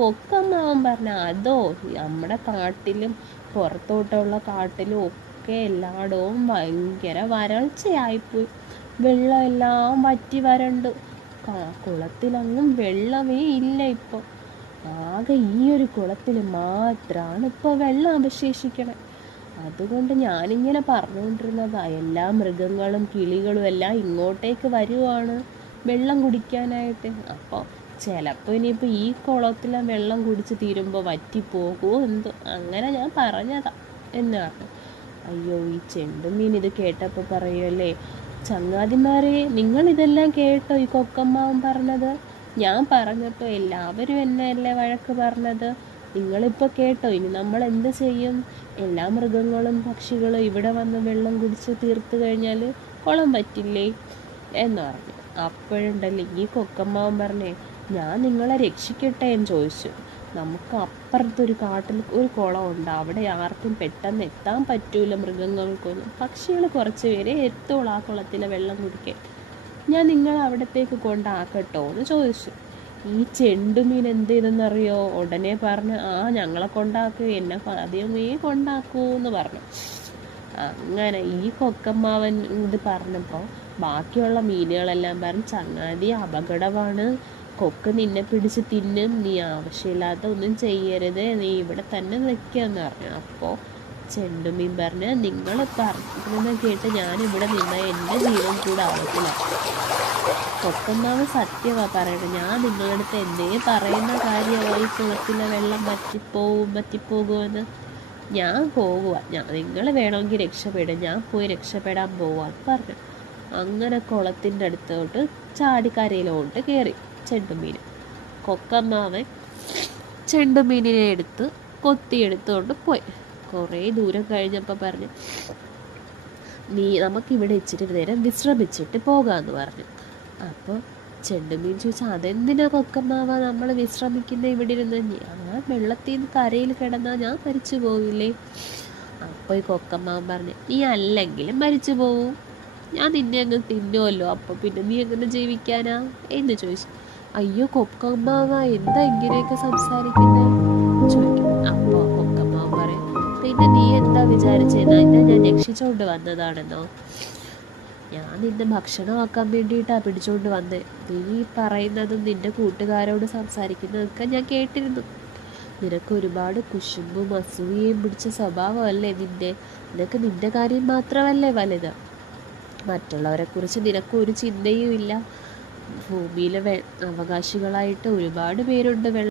കൊക്കമ്മാവൻ പറഞ്ഞ അതോ നമ്മുടെ കാട്ടിലും പുറത്തോട്ടുള്ള കാട്ടിലും ഒക്കെ എല്ലായിടവും ഭയങ്കര വരൾച്ചയായിപ്പോയി. വെള്ളം എല്ലാം വറ്റി വരണ്ടു. കുളത്തിലൊന്നും വെള്ളമേ ഇല്ല ഇപ്പോൾ. ആകെ ഈ ഒരു കുളത്തിൽ മാത്രമാണ് ഇപ്പോൾ വെള്ളം അവശേഷിക്കണേ. അതുകൊണ്ട് ഞാനിങ്ങനെ പറഞ്ഞുകൊണ്ടിരുന്നതാ, എല്ലാ മൃഗങ്ങളും കിളികളും എല്ലാം ഇങ്ങോട്ടേക്ക് വരുവാണ് വെള്ളം കുടിക്കാനായിട്ട്. അപ്പോൾ ചിലപ്പോൾ ഇനിയിപ്പോൾ ഈ കുളത്തിലെ വെള്ളം കുടിച്ച് തീരുമ്പോൾ വറ്റിപ്പോകുമോ എന്തോ, അങ്ങനെ ഞാൻ പറഞ്ഞതാ എന്ന് പറഞ്ഞു. അയ്യോ, ഈ ചെണ്ടുമീൻ ഇത് കേട്ടപ്പോൾ പറയുമല്ലേ, ചങ്ങാതിമാരെ നിങ്ങളിതെല്ലാം കേട്ടോ ഈ കൊക്കമ്മാവൻ പറഞ്ഞത്? ഞാൻ പറഞ്ഞപ്പോൾ എല്ലാവരും എന്നെയല്ലേ വഴക്ക് പറഞ്ഞത്? നിങ്ങളിപ്പോൾ കേട്ടോ? ഇനി നമ്മൾ എന്ത് ചെയ്യും? എല്ലാ മൃഗങ്ങളും പക്ഷികളും ഇവിടെ വന്ന് വെള്ളം കുടിച്ച് തീർത്ത് കഴിഞ്ഞാൽ കുളം പറ്റില്ലേ എന്ന് പറഞ്ഞു. അപ്പോഴുണ്ടല്ലേ ഈ കൊക്കമ്മാവൻ പറഞ്ഞേ, ഞാൻ നിങ്ങളെ രക്ഷിക്കട്ടെ എന്ന് ചോദിച്ചു. നമുക്ക് അപ്പുറത്തൊരു കാട്ടിൽ ഒരു കുളമുണ്ട്, അവിടെ ആർക്കും പെട്ടെന്ന് എത്താൻ പറ്റൂല മൃഗങ്ങൾക്കൊന്നും. പക്ഷികൾ കുറച്ച് പേരെ എത്തുള്ളൂ ആ കുളത്തിലെ വെള്ളം കുടിക്കാൻ. ഞാൻ നിങ്ങളെ അവിടത്തേക്ക് കൊണ്ടാക്കട്ടോ എന്ന് ചോദിച്ചു. ഈ ചെണ്ടുമീൻ എന്ത് ചെയ്തെന്നറിയോ? ഉടനെ പറഞ്ഞ്, ഞങ്ങളെ കൊണ്ടാക്കൂ, എന്നെ ആദ്യമേ കൊണ്ടാക്കൂ എന്ന് പറഞ്ഞു. അങ്ങനെ ഈ കൊക്കമ്മാവൻ ഇത് പറഞ്ഞപ്പോൾ ബാക്കിയുള്ള മീനുകളെല്ലാം പറഞ്ഞ്, ചങ്ങാതി അപകടമാണ്, കൊക്ക് നിന്നെ പിടിച്ച് തിന്നും, നീ ആവശ്യമില്ലാത്ത ഒന്നും ചെയ്യരുത്, നീ ഇവിടെ തന്നെ നിൽക്കുകയെന്ന് പറഞ്ഞു. അപ്പോൾ ചെണ്ടുമീൻ പറഞ്ഞ്, നിങ്ങൾ പറഞ്ഞത് കേട്ട് ഞാനിവിടെ നിന്നാൽ എൻ്റെ ജീവൻ കൂടെ ആവത്തില്ല. കൊക്കമ്മാവ് സത്യമാണ് പറയണത്. ഞാൻ നിങ്ങളുടെ അടുത്ത് എന്തേ പറയുന്ന കാര്യമായി കുളത്തിലെ വെള്ളം പറ്റിപ്പോകുമെന്ന്. ഞാൻ പോകുക, നിങ്ങൾ വേണമെങ്കിൽ രക്ഷപ്പെടും, ഞാൻ പോയി രക്ഷപ്പെടാൻ പോവാന്ന് പറഞ്ഞു. അങ്ങനെ കുളത്തിൻ്റെ അടുത്തോട്ട് ചാടിക്കരയിലോട്ട് കയറി ചെണ്ടുമീൻ. കൊക്കമ്മാവൻ ചെണ്ടുമീനിനെ എടുത്ത് കൊത്തിയെടുത്തുകൊണ്ട് പോയി. കുറേ ദൂരം കഴിഞ്ഞപ്പോൾ പറഞ്ഞു, നമുക്കിവിടെ ഇച്ചിരി നേരം വിശ്രമിച്ചിട്ട് പോകാമെന്ന് പറഞ്ഞു. അപ്പോൾ ചെണ്ടുമീൻ ചോദിച്ചാൽ, അതെന്തിനാ കൊക്കമ്മാവ നമ്മൾ വിശ്രമിക്കുന്ന ഇവിടെ ഇരുന്ന്? ഞാൻ വെള്ളത്തിൽ നിന്ന് കരയിൽ കിടന്നാൽ ഞാൻ മരിച്ചു പോവില്ലേ? അപ്പോൾ ഈ കൊക്കമ്മാവൻ പറഞ്ഞു, നീ അല്ലെങ്കിലും മരിച്ചു പോവും, ഞാൻ നിന്നെ അങ്ങ് തിന്നുമല്ലോ, അപ്പോൾ പിന്നെ നീ എങ്ങനെ ജീവിക്കാനാ എന്ന് ചോദിച്ചു. അയ്യോ കൊക്കമ്മാവ, എന്താ ഇങ്ങനെയൊക്കെ സംസാരിക്കുന്നത് ചോദിക്കും. അപ്പോൾ കൊക്കമ്മാവൻ പറയും, പിന്നെ നീ എന്താ വിചാരിച്ചെന്നാ, എന്നെ ഞാൻ രക്ഷിച്ചുകൊണ്ട് വന്നതാണെന്നോ? ഞാൻ നിന്നെ ഭക്ഷണമാക്കാൻ വേണ്ടിയിട്ടാണ് പിടിച്ചുകൊണ്ട് വന്നത്. നീ പറയുന്നതും നിൻ്റെ കൂട്ടുകാരോട് സംസാരിക്കുന്നതൊക്കെ ഞാൻ കേട്ടിരുന്നു. നിനക്ക് ഒരുപാട് കുശുമ്പും അസൂയയും പിടിച്ച സ്വഭാവമല്ലേ നിനക്ക് നിൻ്റെ കാര്യം മാത്രമല്ലേ വലുത്, മറ്റുള്ളവരെക്കുറിച്ച് നിനക്ക് ഒരു ചിന്തയും ഇല്ല. ഭൂമിയിലെ അവകാശികളായിട്ട് ഒരുപാട് പേരുണ്ട്